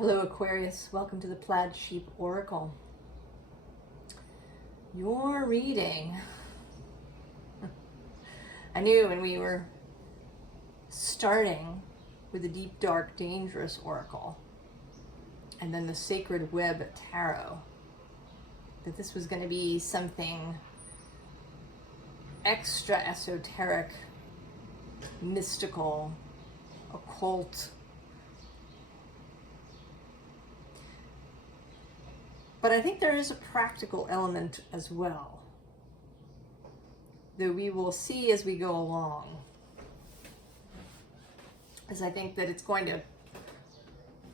Hello Aquarius, welcome to the Plaid Sheep Oracle. Your reading. I knew when we were starting with the Deep, Dark, Dangerous Oracle and then the Sacred Web Tarot that this was going to be something extra esoteric, mystical, occult. But I think there is a practical element as well that we will see as we go along. As I think that it's going to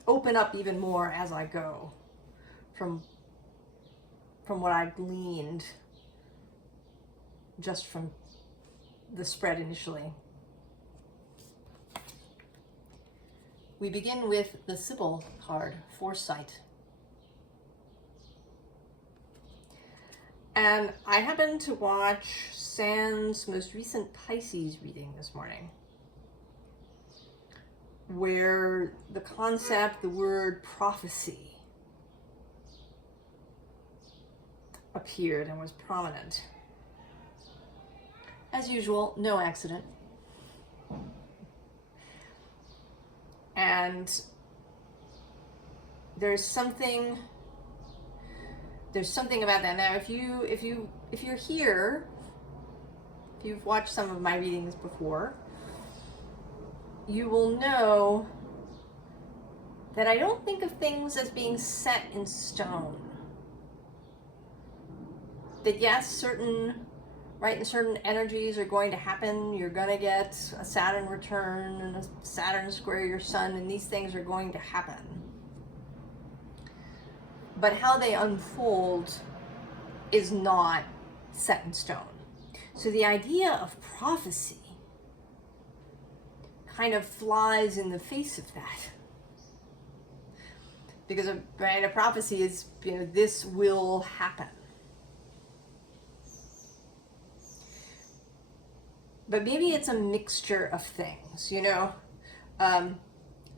open up even more as I go from what I gleaned just from the spread initially. We begin with the Sybil card, Foresight. And I happened to watch San's most recent Pisces reading this morning, where the concept, the word prophecy, appeared and was prominent. As usual, no accident. And there's something about that. Now, if you're here, if you've watched some of my readings before, you will know that I don't think of things as being set in stone. That yes, certain energies are going to happen. You're going to get a Saturn return and a Saturn square your sun, and these things are going to happen. But how they unfold is not set in stone. So the idea of prophecy kind of flies in the face of that. Because a prophecy is, this will happen. But maybe it's a mixture of things, The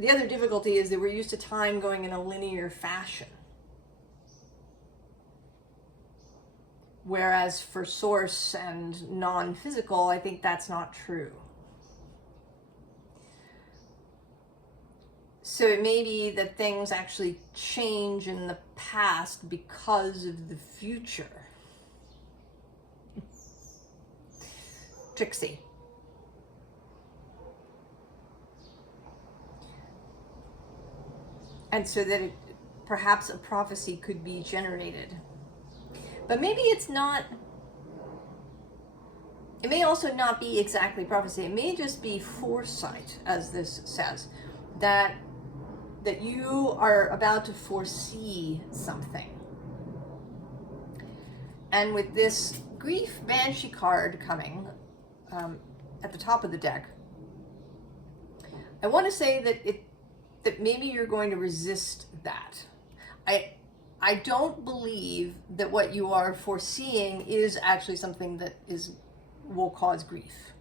other difficulty is that we're used to time going in a linear fashion. Whereas for source and non-physical, I think that's not true. So it may be that things actually change in the past because of the future. Tricksy. And so that perhaps a prophecy could be generated. But maybe it's not, it may also not be exactly prophecy. It may just be foresight, as this says, that you are about to foresee something. And with this Grief Banshee card coming at the top of the deck, I want to say that maybe you're going to resist that. I don't believe that what you are foreseeing is actually something that will cause grief.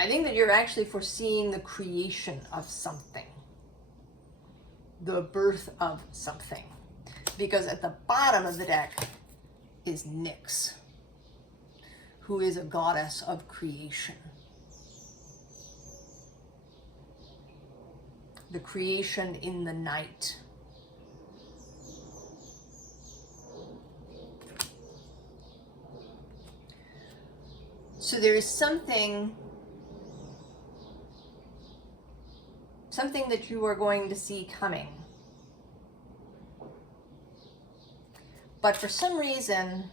I think that you're actually foreseeing the creation of something, the birth of something, because at the bottom of the deck is Nyx, who is a goddess of creation. The creation in the night. So there is something that you are going to see coming. But for some reason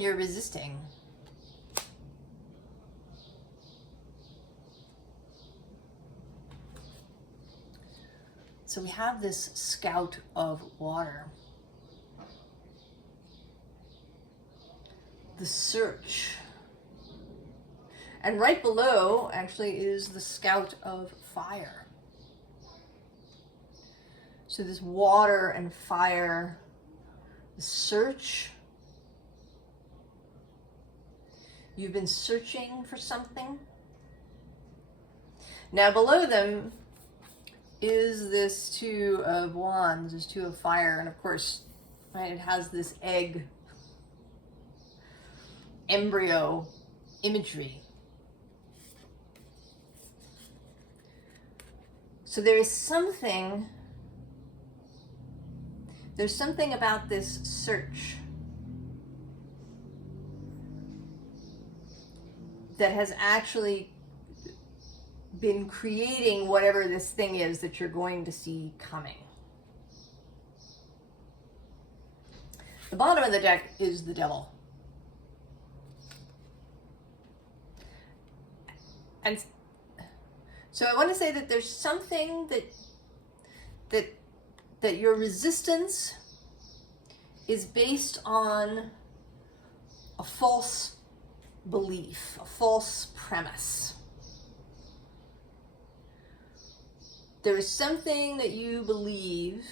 you're resisting. So we have this Scout of Water. The Search. And right below, actually, is the Scout of Fire. So this water and fire, the search, You've been searching for something. Now below them is this Two of Wands, this Two of Fire, and of course, right, it has this egg, embryo imagery. So there's something about this search that has actually been creating whatever this thing is that you're going to see coming. The bottom of the deck is the Devil. And so I want to say that there's something that your resistance is based on a false belief, a false premise. There is something that you believe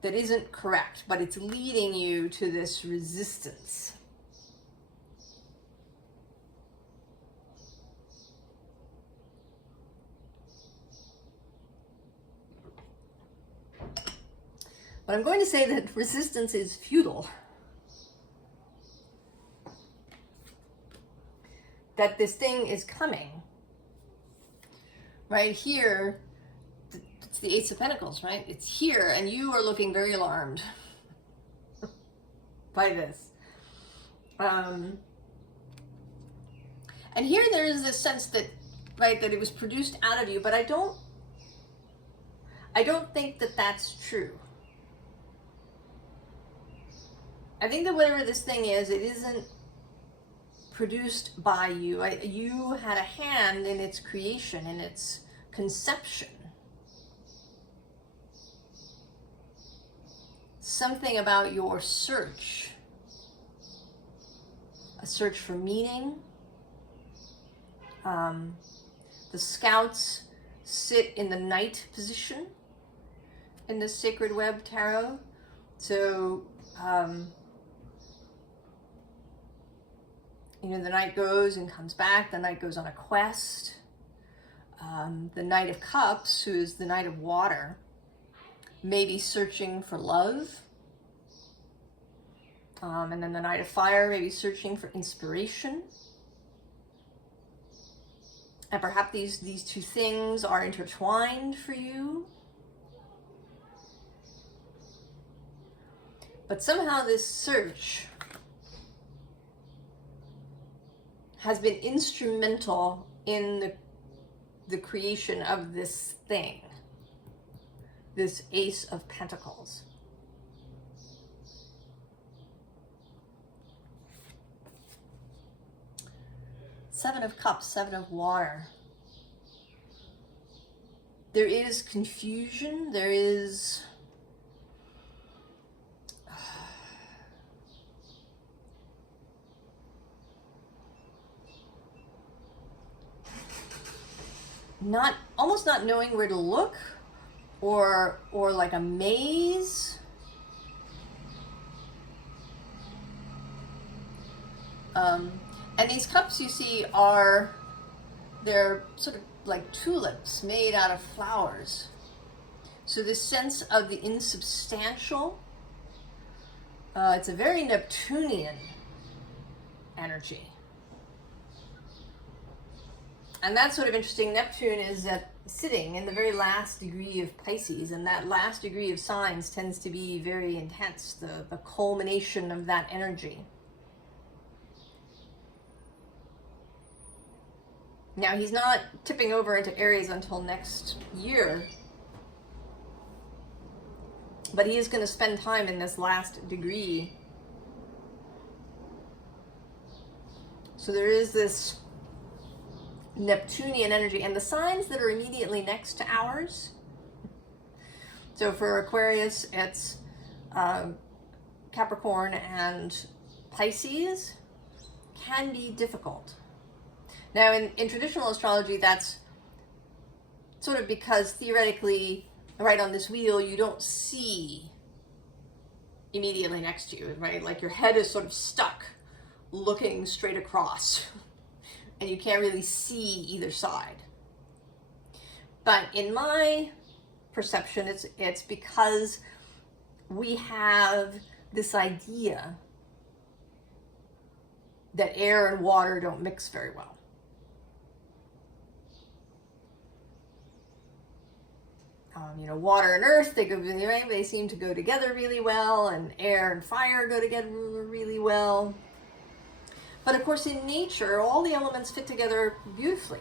that isn't correct, but it's leading you to this resistance. But I'm going to say that resistance is futile. That this thing is coming. Right here, it's the Ace of Pentacles, right? It's here, and you are looking very alarmed by this. And here there is this sense that, right, that it was produced out of you, but I don't think that that's true. I think that whatever this thing is, it isn't produced by you. You had a hand in its creation, in its conception. Something about your search, a search for meaning. The scouts sit in the Knight position in the Sacred Web Tarot. So, you know, the Knight goes and comes back. The Knight goes on a quest. The Knight of Cups, who is the Knight of Water, may be searching for love. And then the Knight of Fire may be searching for inspiration. And perhaps these two things are intertwined for you. But somehow this search has been instrumental in the creation of this thing, this Ace of Pentacles. Seven of Cups, Seven of Water. There is confusion, there is almost not knowing where to look, or like a maze. And these cups you see they're sort of like tulips made out of flowers. So this sense of the insubstantial, it's a very Neptunian energy. And that's sort of interesting. Neptune is sitting in the very last degree of Pisces, and that last degree of signs tends to be very intense, the culmination of that energy. Now, he's not tipping over into Aries until next year, but he is going to spend time in this last degree. So there is this Neptunian energy, and the signs that are immediately next to ours. So for Aquarius, it's Capricorn and Pisces can be difficult. Now, in traditional astrology, that's sort of because theoretically, right on this wheel, you don't see immediately next to you, right? Like your head is sort of stuck looking straight across and you can't really see either side. But in my perception, it's because we have this idea that air and water don't mix very well. You know, water and earth, they seem to go together really well, and air and fire go together really well. But of course, in nature, all the elements fit together beautifully.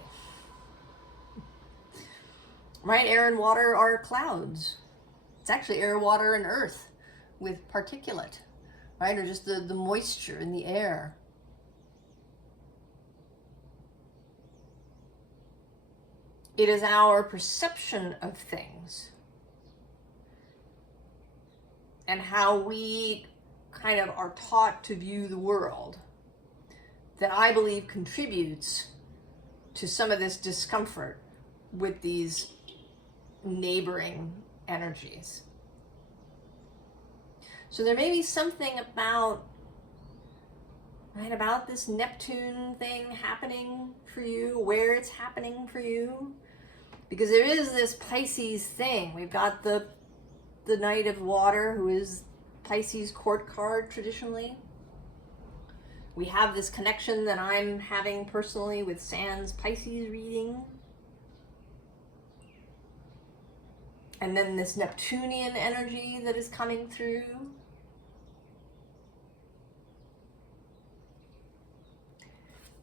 Right? Air and water are clouds. It's actually air, water, and earth with particulate, right? Or just the moisture in the air. It is our perception of things and how we kind of are taught to view the world that I believe contributes to some of this discomfort with these neighboring energies. So there may be something about this Neptune thing happening for you, where it's happening for you. Because there is this Pisces thing. We've got the Knight of Water, who is Pisces court card traditionally. We have this connection that I'm having personally with Sand's Pisces reading. And then this Neptunian energy that is coming through.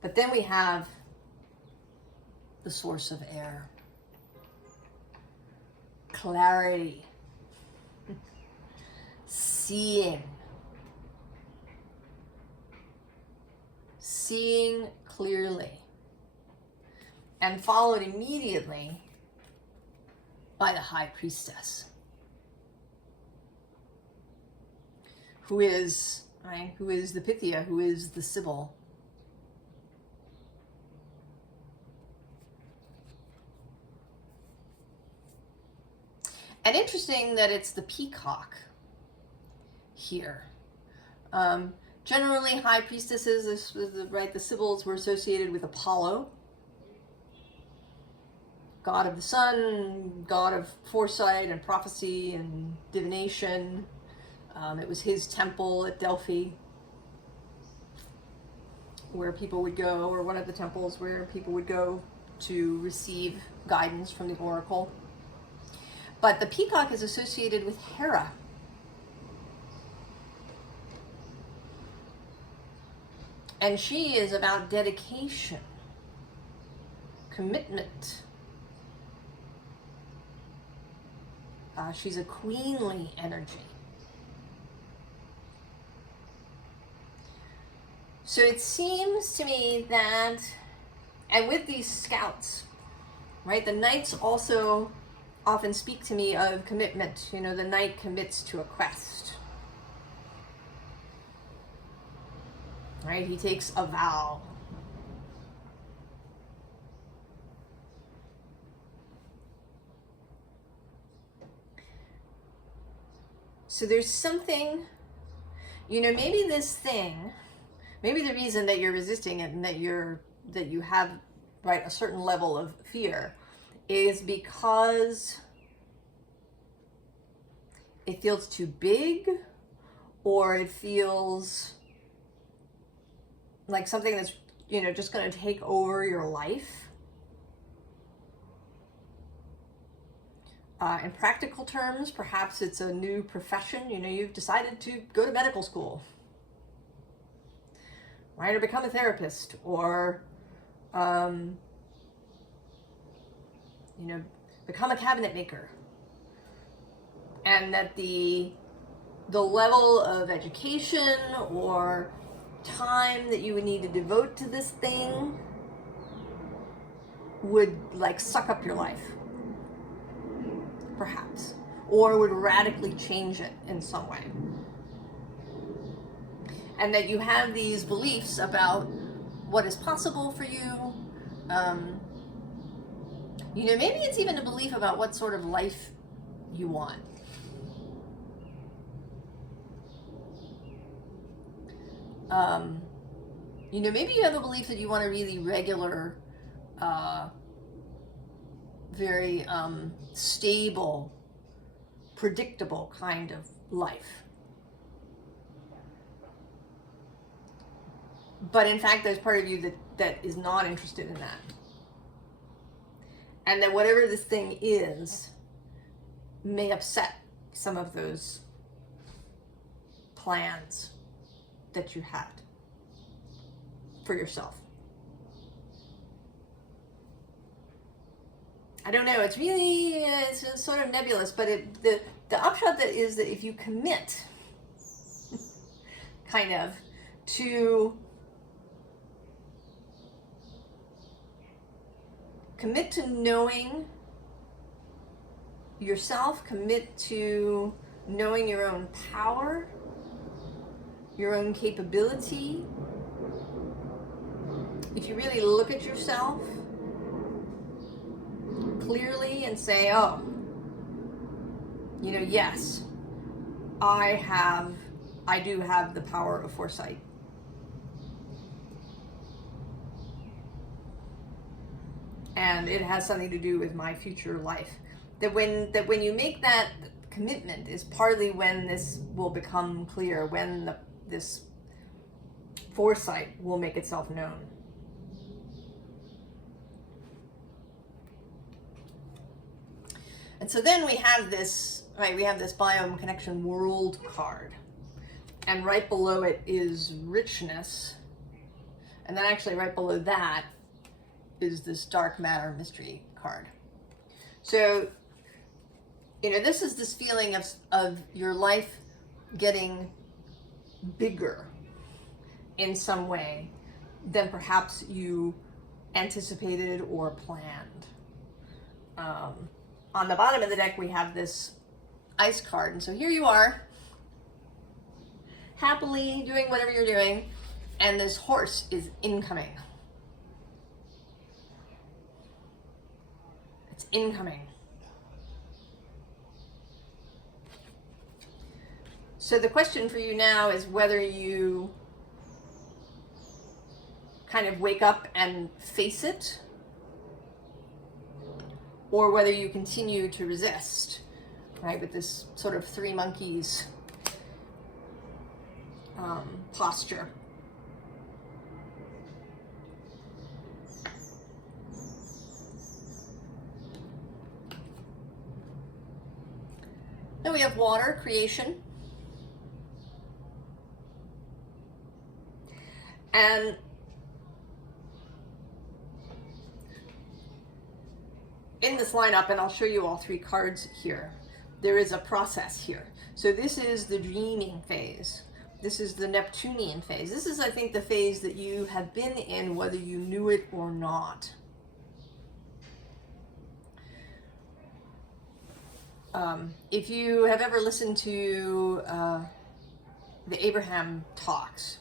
But then we have the source of air. Clarity. Seeing. Seeing clearly. And followed immediately by the High Priestess, who is the Pythia, who is the Sibyl. And interesting that it's the peacock here. Generally, High Priestesses, the Sibyls were associated with Apollo, god of the sun, god of foresight and prophecy and divination. It was his temple at Delphi where people would go, or one of the temples where people would go to receive guidance from the oracle. But the peacock is associated with Hera. And she is about dedication, commitment. She's a queenly energy. So it seems to me that, and with these scouts, right, the knights also often speak to me of commitment. You know, the knight commits to a quest. Right? He takes a vow. So there's something, you know, maybe this thing, maybe the reason that you're resisting it and that you have, right, a certain level of fear is because it feels too big, or it feels like something that's, you know, just going to take over your life. In practical terms, perhaps it's a new profession. You know, you've decided to go to medical school, right, or become a therapist, or you know, become a cabinet maker, and that the level of education or time that you would need to devote to this thing would like suck up your life, perhaps, or would radically change it in some way. And that you have these beliefs about what is possible for you. You know, maybe it's even a belief about what sort of life you want. You know, maybe you have a belief that you want a really regular, very stable, predictable kind of life. But in fact, there's part of you that is not interested in that. And that whatever this thing is may upset some of those plans that you had for yourself. I don't know, it's really, it's sort of nebulous, but the upshot that is that if you commit, kind of, to knowing yourself, commit to knowing your own power, your own capability. If you really look at yourself clearly and say, oh, you know, yes, I do have the power of foresight. And it has something to do with my future life. That when you make that commitment is partly when this will become clear, when this foresight will make itself known. And so then we have this, right, we have this Biome Connection World card. And right below it is richness. And then actually right below that is this Dark Matter Mystery card. So, you know, this is this feeling of your life getting bigger in some way than perhaps you anticipated or planned. On the bottom of the deck, we have this Ice card. And so here you are, happily doing whatever you're doing, and this horse is incoming. It's incoming. So the question for you now is whether you kind of wake up and face it, or whether you continue to resist, right, with this sort of three monkeys posture. Then we have water, creation. And in this lineup, and I'll show you all three cards here, there is a process here. So this is the dreaming phase. This is the Neptunian phase. This is, I think, the phase that you have been in, whether you knew it or not. If you have ever listened to the Abraham talks,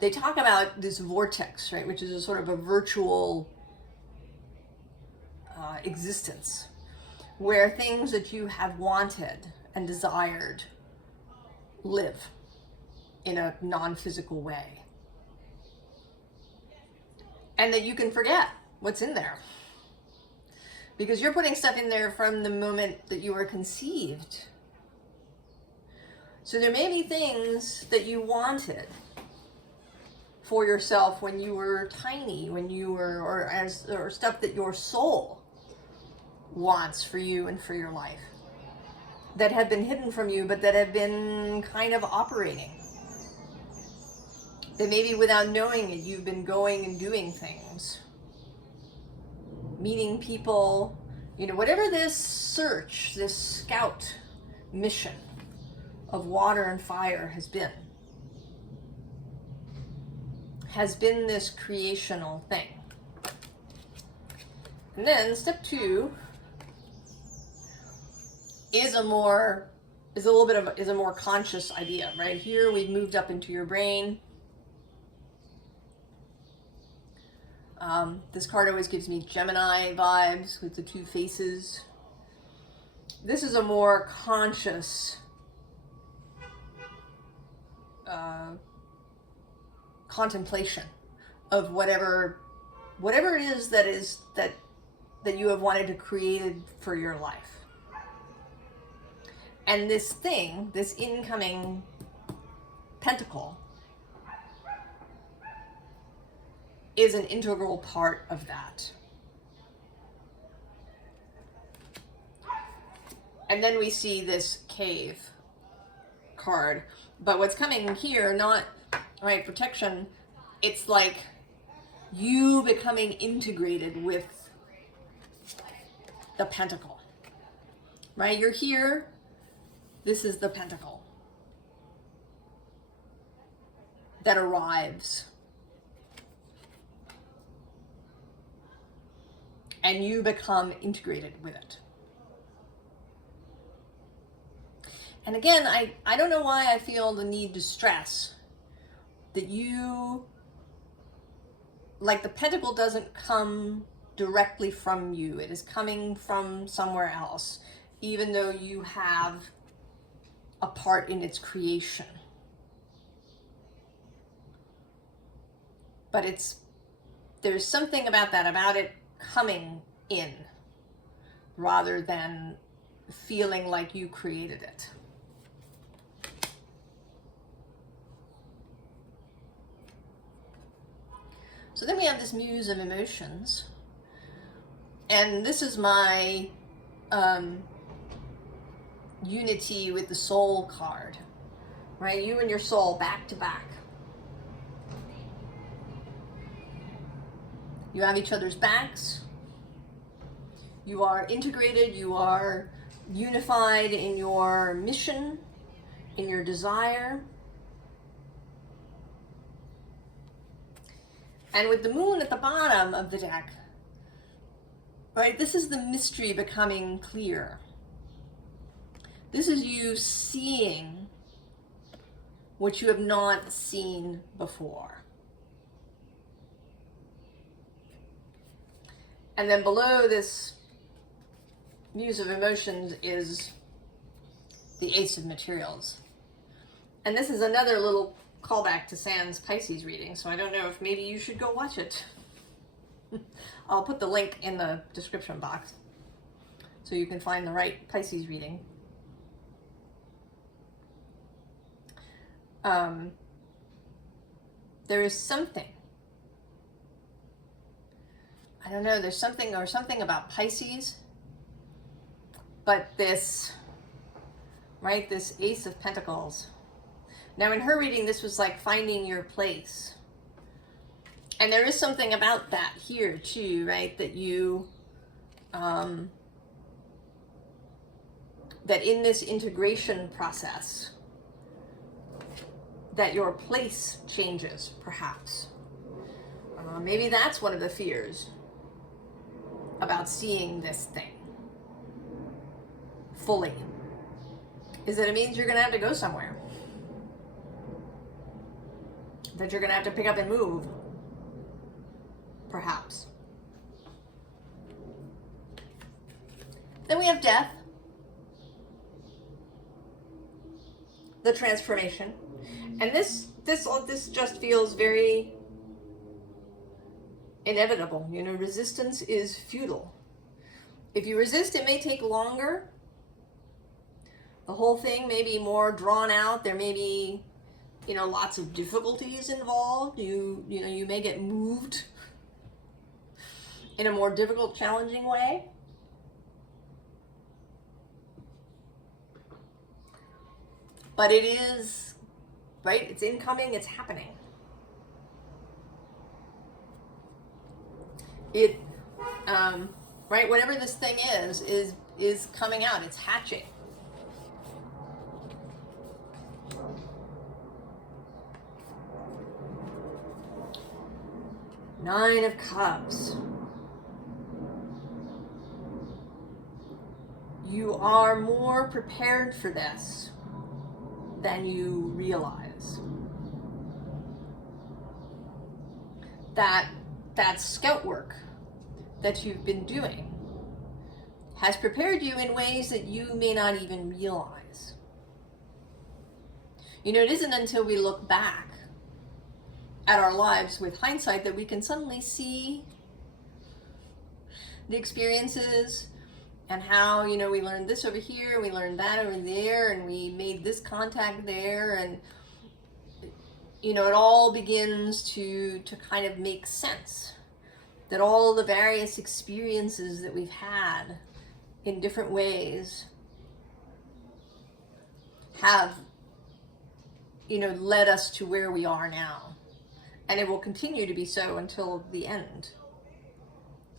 they talk about this vortex, right, which is a sort of a virtual existence, where things that you have wanted and desired live in a non-physical way. And that you can forget what's in there. Because you're putting stuff in there from the moment that you were conceived. So there may be things that you wanted for yourself when you were tiny, when you were, or stuff that your soul wants for you and for your life, that have been hidden from you, but that have been kind of operating. That maybe without knowing it, you've been going and doing things, meeting people, you know, whatever this search, this scout mission of water and fire has been this creational thing. And then step 2 is a more conscious idea. Right here, we've moved up into your brain. This card always gives me Gemini vibes with the two faces. This is a more conscious contemplation of whatever it is that you have wanted to create for your life. And this thing, this incoming pentacle, is an integral part of that. And then we see this cave card. But what's coming here, not, right, protection, it's like you becoming integrated with the pentacle. Right? You're here. This is the pentacle that arrives. And you become integrated with it. And again, I don't know why I feel the need to stress that you, like, the pentacle doesn't come directly from you. It is coming from somewhere else, even though you have a part in its creation. But there's something about that, about it coming in, rather than feeling like you created it. So then we have this Muse of Emotions. And this is my unity with the soul card. Right? You and your soul back to back. You have each other's backs. You are integrated. You are unified in your mission, in your desire. And with the moon at the bottom of the deck, right, this is the mystery becoming clear. This is you seeing what you have not seen before. And then below this Muse of Emotions is the Ace of Materials. And this is another little callback to San's Pisces reading, so I don't know if maybe you should go watch it. I'll put the link in the description box so you can find the right Pisces reading. There is something, I don't know, there's something about Pisces, but this, right, this Ace of Pentacles. Now in her reading, this was like finding your place. And there is something about that here too, right? That you, that in this integration process, that your place changes, perhaps. Maybe that's one of the fears about seeing this thing fully, is that it means you're going to have to go somewhere. That you're going to have to pick up and move, perhaps. Then we have death, the transformation. And this just feels very inevitable. You know, resistance is futile. If you resist, it may take longer. The whole thing may be more drawn out. There may be, you know, lots of difficulties involved. You know, you may get moved in a more difficult, challenging way. But it is, right? It's incoming, it's happening. It, right, whatever this thing is coming out, it's hatching. Nine of Cups. You are more prepared for this than you realize. That scout work that you've been doing has prepared you in ways that you may not even realize. You know, it isn't until we look back at our lives with hindsight that we can suddenly see the experiences and how, you know, we learned this over here, we learned that over there, and we made this contact there, and you know, it all begins to kind of make sense. That all the various experiences that we've had in different ways have, you know, led us to where we are now. And it will continue to be so until the end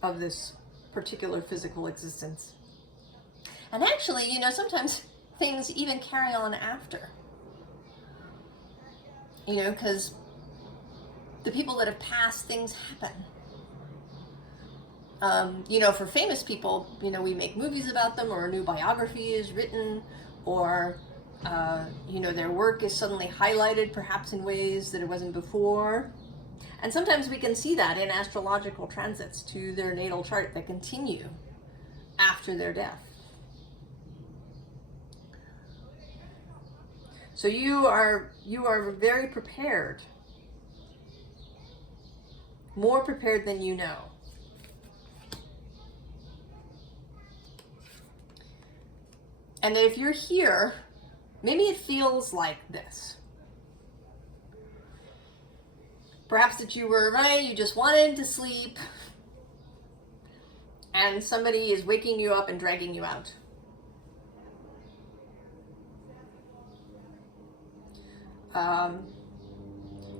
of this particular physical existence. And actually, you know, sometimes things even carry on after. You know, because the people that have passed, things happen. You know, for famous people, you know, we make movies about them, or a new biography is written, or, you know, their work is suddenly highlighted, perhaps in ways that it wasn't before. And sometimes we can see that in astrological transits to their natal chart that continue after their death. So you are very prepared, more prepared than you know. And that if you're here, maybe it feels like this. Perhaps that you were, right, you just wanted to sleep, and somebody is waking you up and dragging you out.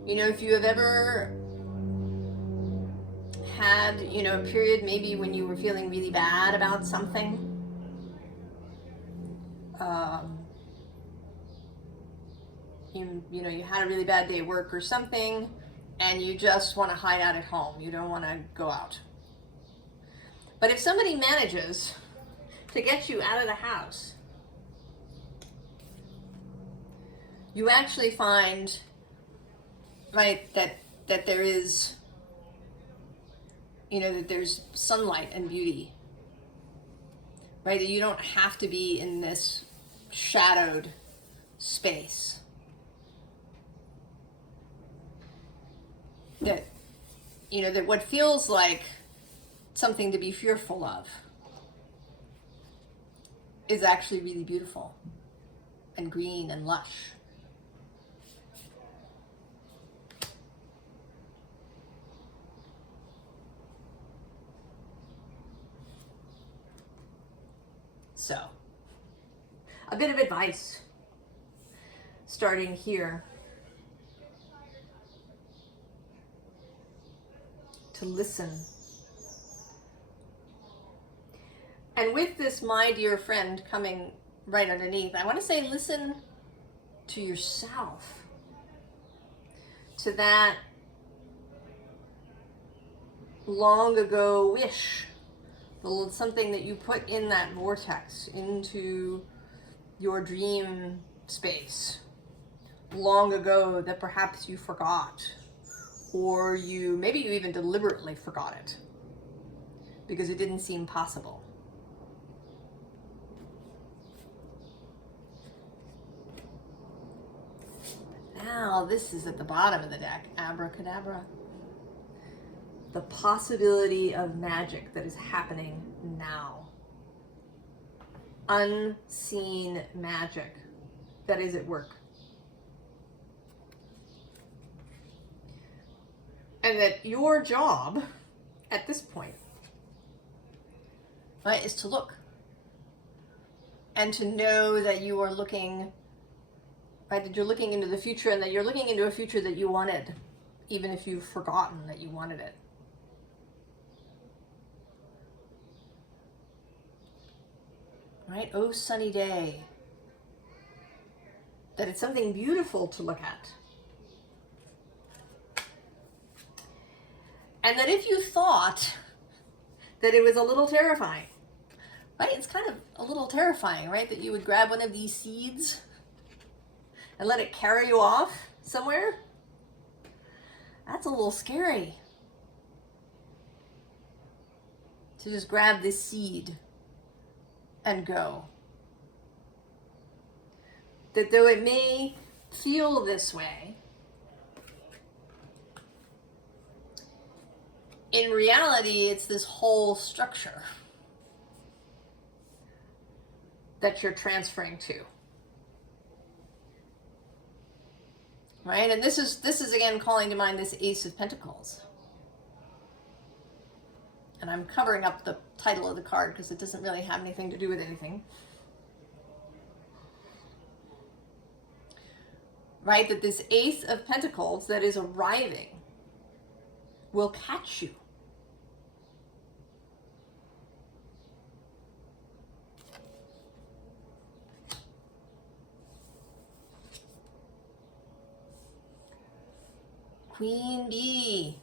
You know, if you have ever had, you know, a period maybe when you were feeling really bad about something, you know, you had a really bad day at work or something, and you just want to hide out at home. You don't want to go out. But if somebody manages to get you out of the house, you actually find, right, that there is, you know, that there's sunlight and beauty, right? That you don't have to be in this shadowed space. That, you know, that what feels like something to be fearful of is actually really beautiful and green and lush. So, a bit of advice starting here. To listen. And with this, my dear friend, coming right underneath, I want to say listen to yourself. To that long ago wish, something that you put in that vortex, into your dream space long ago that perhaps you forgot. Or maybe you even deliberately forgot it because it didn't seem possible. Now this is at the bottom of the deck, abracadabra. The possibility of magic that is happening now. Unseen magic that is at work. And that your job at this point, right, is to look. And to know that you are looking, right, that you're looking into the future, and that you're looking into a future that you wanted, even if you've forgotten that you wanted it. Right? Oh, sunny day. That it's something beautiful to look at. And that if you thought that it was a little terrifying, right? It's kind of a little terrifying, right? That you would grab one of these seeds and let it carry you off somewhere. That's a little scary. To just grab this seed and go. That though it may feel this way, in reality, it's this whole structure that you're transferring to. Right? And this is again calling to mind this Ace of Pentacles. And I'm covering up the title of the card because it doesn't really have anything to do with anything. Right? That this Ace of Pentacles that is arriving will catch you. Queen Bee.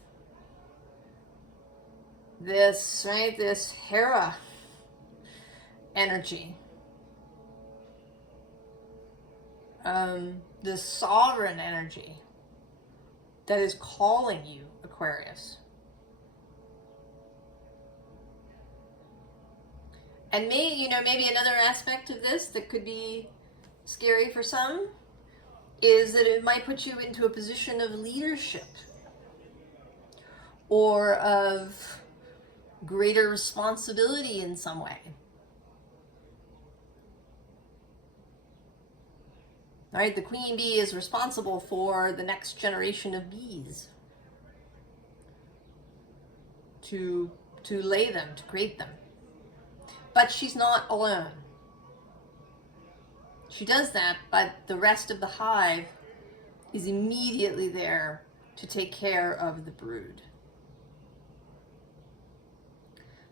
This, right, this Hera energy. This sovereign energy that is calling you, Aquarius. And maybe another aspect of this that could be scary for some is that it might put you into a position of leadership or of greater responsibility in some way. All right, the queen bee is responsible for the next generation of bees, to lay them, to create them. But she's not alone. She does that, but the rest of the hive is immediately there to take care of the brood.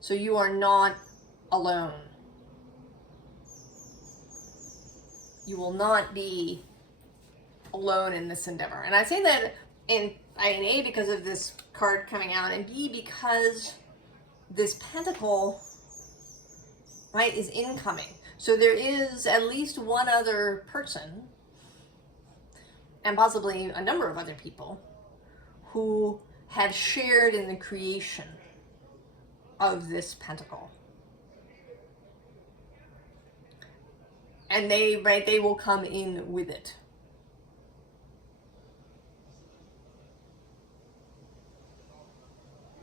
So you are not alone. You will not be alone in this endeavor. And I say that in A, because of this card coming out, and B, because this pentacle, right, is incoming. So there is at least one other person, and possibly a number of other people, who have shared in the creation of this pentacle. And they will come in with it.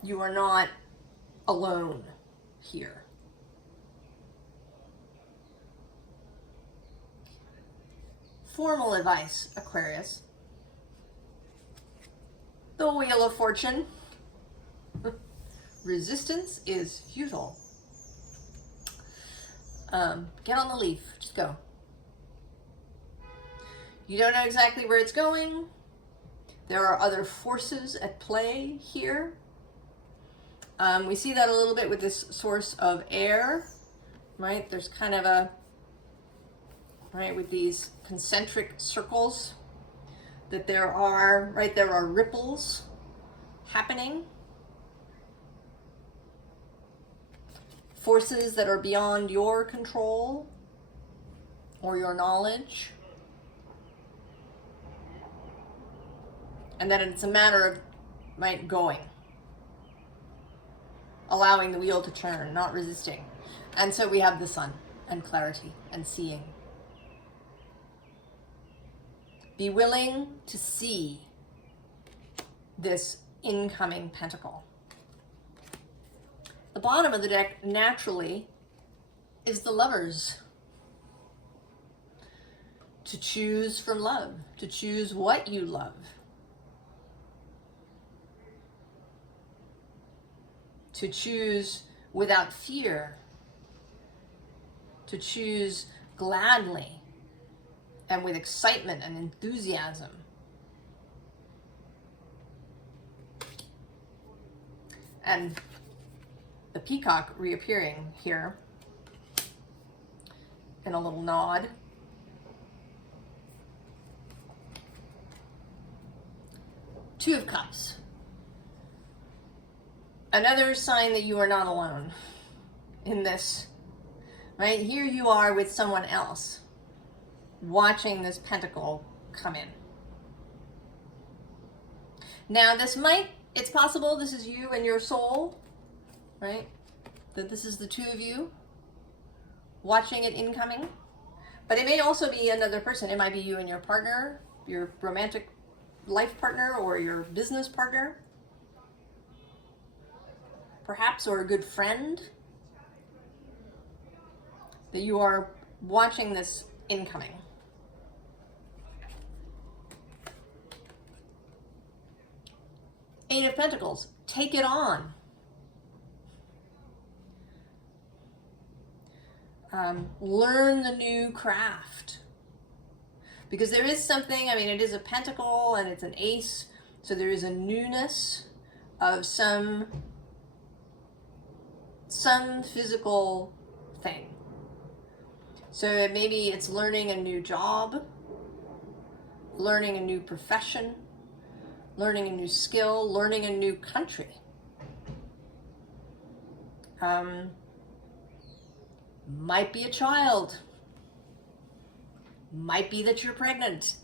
You are not alone here. Formal advice, Aquarius. The Wheel of Fortune. Resistance is futile. Get on the leaf. Just go. You don't know exactly where it's going. There are other forces at play here. We see that a little bit with this source of air, right? There's kind of a, right, with these concentric circles, that there are ripples happening. Forces that are beyond your control or your knowledge. And that it's a matter of, right, going. Allowing the wheel to turn, not resisting. And so we have the sun and clarity and seeing. Be willing to see this incoming pentacle. The bottom of the deck, naturally, is the Lovers. To choose from love, to choose what you love. To choose without fear. To choose gladly and with excitement and enthusiasm. And the peacock reappearing here in a little nod. Two of Cups. Another sign that you are not alone in this, right? Here you are with someone else watching this pentacle come in. Now it's possible this is you and your soul, right? That this is the two of you watching it incoming. But it may also be another person. It might be you and your partner. your romantic life partner or your business partner, perhaps, or a good friend, that you are watching this incoming. Eight of Pentacles, take it on. Learn the new craft. Because there is something, I mean, it is a pentacle and it's an ace, so there is a newness of some physical thing. So maybe it's learning a new job, learning a new profession, learning a new skill, learning a new country. Might be a child. Might be that you're pregnant.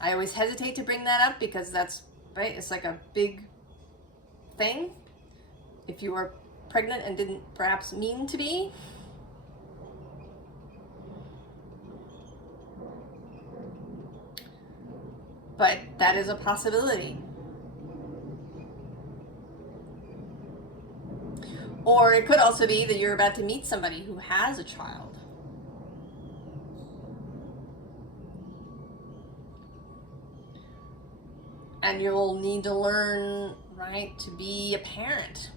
I always hesitate to bring that up because that's, right, it's like a big thing. If you were pregnant and didn't perhaps mean to be. But that is a possibility. Or it could also be that you're about to meet somebody who has a child. And you'll need to learn, right, to be a parent.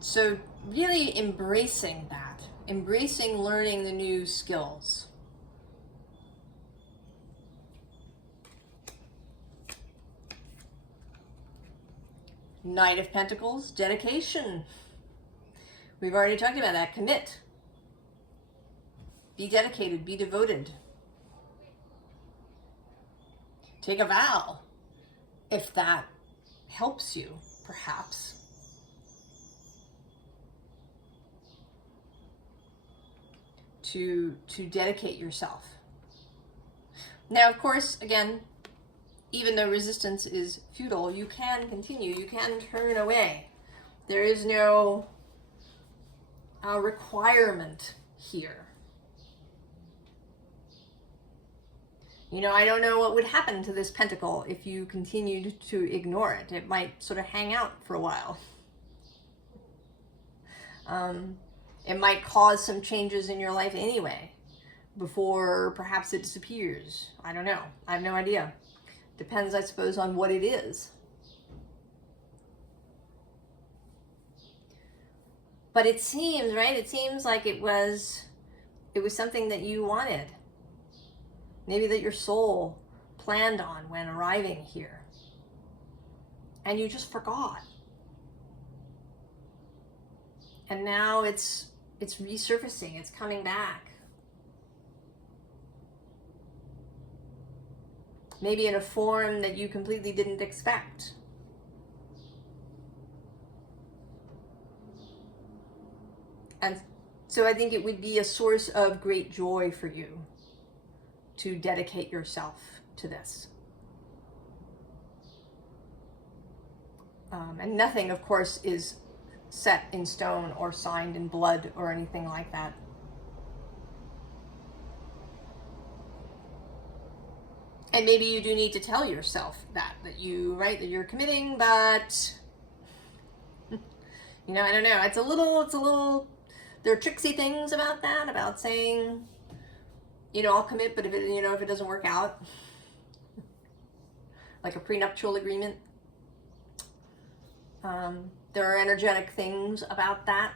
So really embracing that, embracing learning the new skills. Knight of Pentacles, dedication. We've already talked about that. Commit. Be dedicated, be devoted. Take a vow, if that helps you, perhaps. To dedicate yourself. Now, of course, again, even though resistance is futile, you can continue, you can turn away. There is no requirement here. You know, I don't know what would happen to this pentacle if you continued to ignore it. It might sort of hang out for a while. It might cause some changes in your life anyway, before perhaps it disappears. I don't know. I have no idea. Depends, I suppose, on what it is. But it seems, right? It seems like it was something that you wanted. Maybe that your soul planned on when arriving here. And you just forgot. And now it's resurfacing, it's coming back. Maybe in a form that you completely didn't expect. And so I think it would be a source of great joy for you to dedicate yourself to this. And nothing, of course, is set in stone or signed in blood or anything like that. And maybe you do need to tell yourself that you're committing, but you know, I don't know. It's a little, there are tricksy things about that, about saying, you know, I'll commit, but if it doesn't work out, like a prenuptial agreement, there are energetic things about that.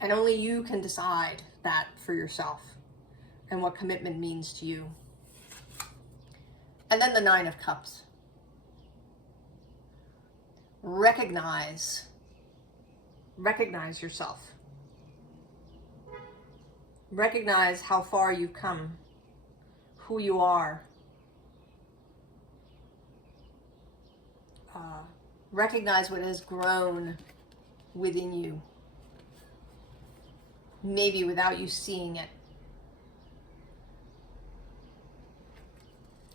And only you can decide that for yourself and what commitment means to you. And then the Nine of Cups. Recognize yourself. Recognize how far you've come, who you are. Recognize what has grown within you, maybe without you seeing it.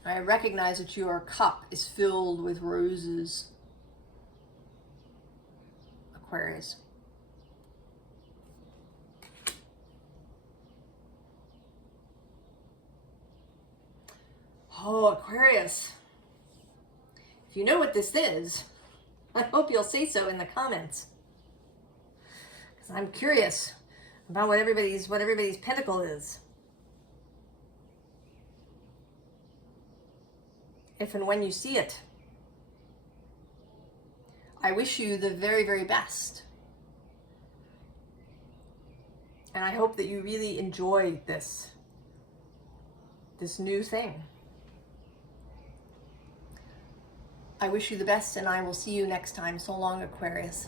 I recognize that your cup is filled with roses, Aquarius. Oh, Aquarius. If you know what this is, I hope you'll say so in the comments. Because I'm curious about what everybody's pentacle is. If and when you see it. I wish you the very, very best. And I hope that you really enjoy this new thing. I wish you the best, and I will see you next time. So long, Aquarius.